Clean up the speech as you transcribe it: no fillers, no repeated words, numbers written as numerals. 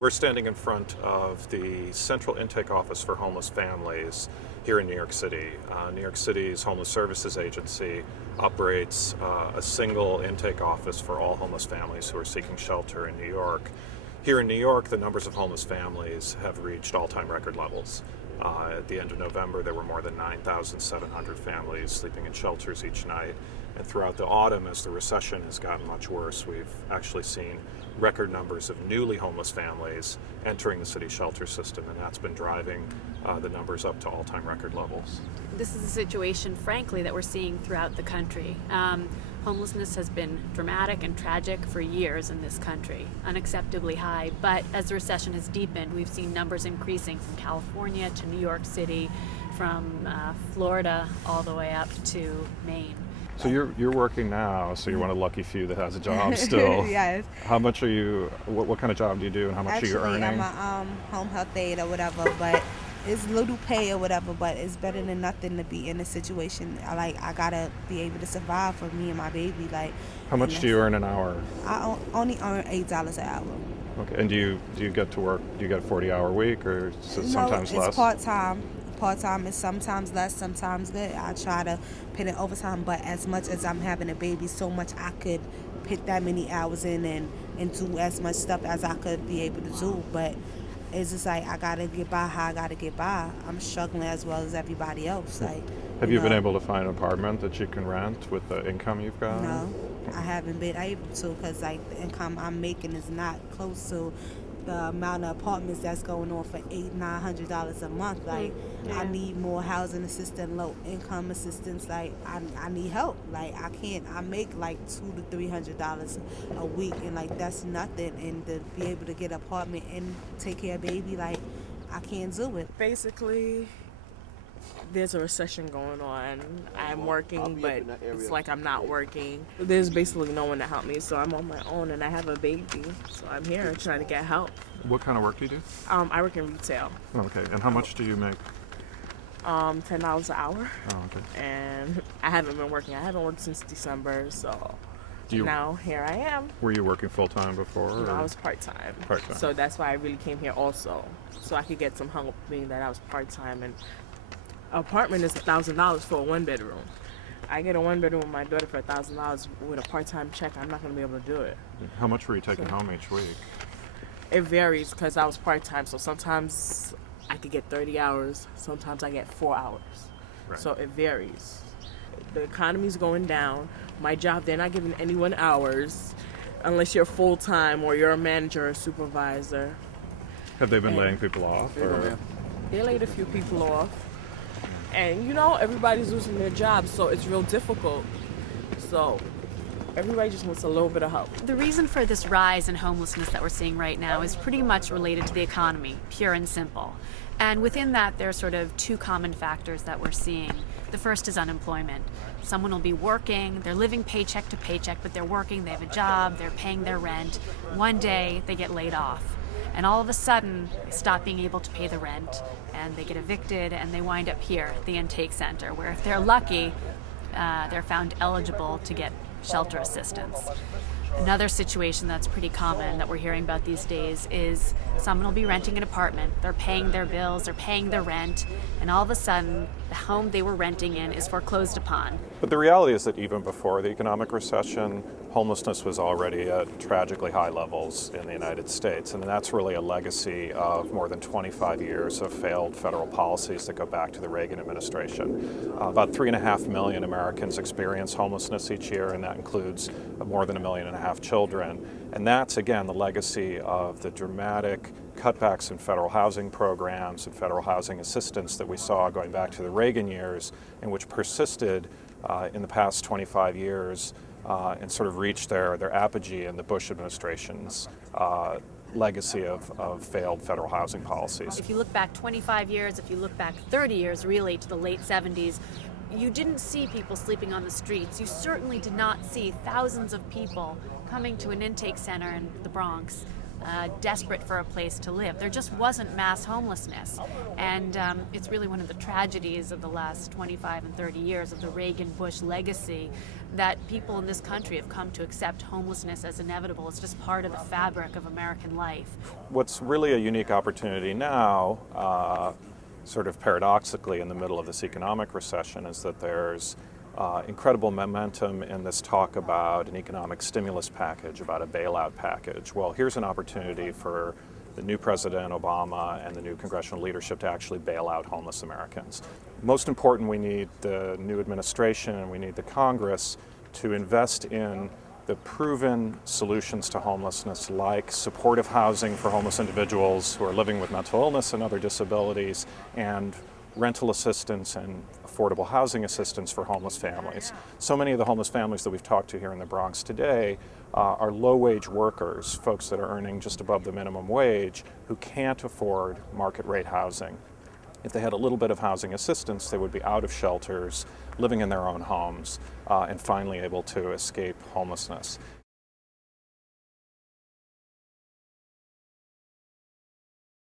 We're standing in front of the Central Intake Office for Homeless Families here in New York City. New York City's Homeless Services Agency operates a single intake office for all homeless families who are seeking shelter in New York. Here in New York, the numbers of homeless families have reached all-time record levels. At the end of November, there were more than 9,700 families sleeping in shelters each night. And throughout the autumn, as the recession has gotten much worse, we've actually seen record numbers of newly homeless families entering the city shelter system, and that's been driving the numbers up to all-time record levels. This is a situation, frankly, that we're seeing throughout the country. Homelessness has been dramatic and tragic for years in this country, unacceptably high. But as the recession has deepened, we've seen numbers increasing from California to New York City, from Florida all the way up to Maine. So you're working now, so you're one of the lucky few that has a job still. Yes. How much are you, what kind of job do you do, and how much are you earning? I'm a home health aide or whatever, but it's little pay or whatever, but it's better than nothing to be in a situation. I gotta be able to survive for me and my baby. How much do you earn an hour? I only earn $8 an hour. Okay, and do you get to work, do you get a 40-hour week, or is it sometimes No, it's less? part-time. Part-time is sometimes less, sometimes good. I try to put in overtime, but as much as I'm having a baby, so much I could put that many hours in and do as much stuff as I could be able to do. But it's just I gotta get by how I gotta get by. I'm struggling as well as everybody else. Have you been able to find an apartment that you can rent with the income you've got? No, I haven't been able to, because the income I'm making is not close to the amount of apartments that's going on for $800-900 a month. I need more housing assistance, low income assistance. I need help. I make $200 to $300 a week, and that's nothing. And to be able to get an apartment and take care of baby, I can't do it. Basically, there's a recession going on. I'm working, but it's like I'm not working. There's basically no one to help me, so I'm on my own, and I have a baby, so I'm here trying to get help. What kind of work do you do? I work in retail. Okay, and how much do you make? $10 an hour. Oh, okay. And I haven't been working. I haven't worked since December, so now here I am. Were you working full-time before? No, I was part-time. Part-time. So that's why I really came here also, so I could get some help, being that I was part-time. And apartment is $1,000 for a one-bedroom. I get a one-bedroom with my daughter for $1,000 with a part-time check. I'm not going to be able to do it. How much were you taking home each week? It varies because I was part-time, so sometimes I could get 30 hours, sometimes I get 4 hours. Right. So it varies. The economy's going down. My job, they're not giving anyone hours unless you're full-time or you're a manager or a supervisor. Have they been laying people off? Or? They laid a few people off. And everybody's losing their jobs, so it's real difficult. So everybody just wants a little bit of help. The reason for this rise in homelessness that we're seeing right now is pretty much related to the economy, pure and simple. And within that, there are sort of two common factors that we're seeing. The first is unemployment. Someone will be working, they're living paycheck to paycheck, but they're working, they have a job, they're paying their rent. One day, they get laid off. And all of a sudden, they stop being able to pay the rent, and they get evicted, and they wind up here at the intake center, where if they're lucky, they're found eligible to get shelter assistance. Another situation that's pretty common that we're hearing about these days is someone will be renting an apartment, they're paying their bills, they're paying their rent, and all of a sudden, the home they were renting in is foreclosed upon. But the reality is that even before the economic recession, homelessness was already at tragically high levels in the United States, and that's really a legacy of more than 25 years of failed federal policies that go back to the Reagan administration. About 3.5 million Americans experience homelessness each year, and that includes more than 1.5 million children. And that's, again, the legacy of the dramatic cutbacks in federal housing programs and federal housing assistance that we saw going back to the Reagan years, and which persisted in the past 25 years and sort of reached their apogee in the Bush administration's legacy of failed federal housing policies. If you look back 25 years, if you look back 30 years, really, to the late 70s, you didn't see people sleeping on the streets. You certainly did not see thousands of people coming to an intake center in the Bronx desperate for a place to live. There just wasn't mass homelessness. And it's really one of the tragedies of the last 25 and 30 years of the Reagan-Bush legacy that people in this country have come to accept homelessness as inevitable. It's just part of the fabric of American life. What's really a unique opportunity now, sort of paradoxically in the middle of this economic recession, is that there's incredible momentum in this talk about an economic stimulus package, about a bailout package. Well, here's an opportunity for the new President Obama and the new congressional leadership to actually bail out homeless Americans. Most important, we need the new administration and we need the Congress to invest in the proven solutions to homelessness, like supportive housing for homeless individuals who are living with mental illness and other disabilities, and rental assistance and affordable housing assistance for homeless families. So many of the homeless families that we've talked to here in the Bronx today are low-wage workers, folks that are earning just above the minimum wage, who can't afford market rate housing. If they had a little bit of housing assistance, they would be out of shelters, living in their own homes, and finally able to escape homelessness.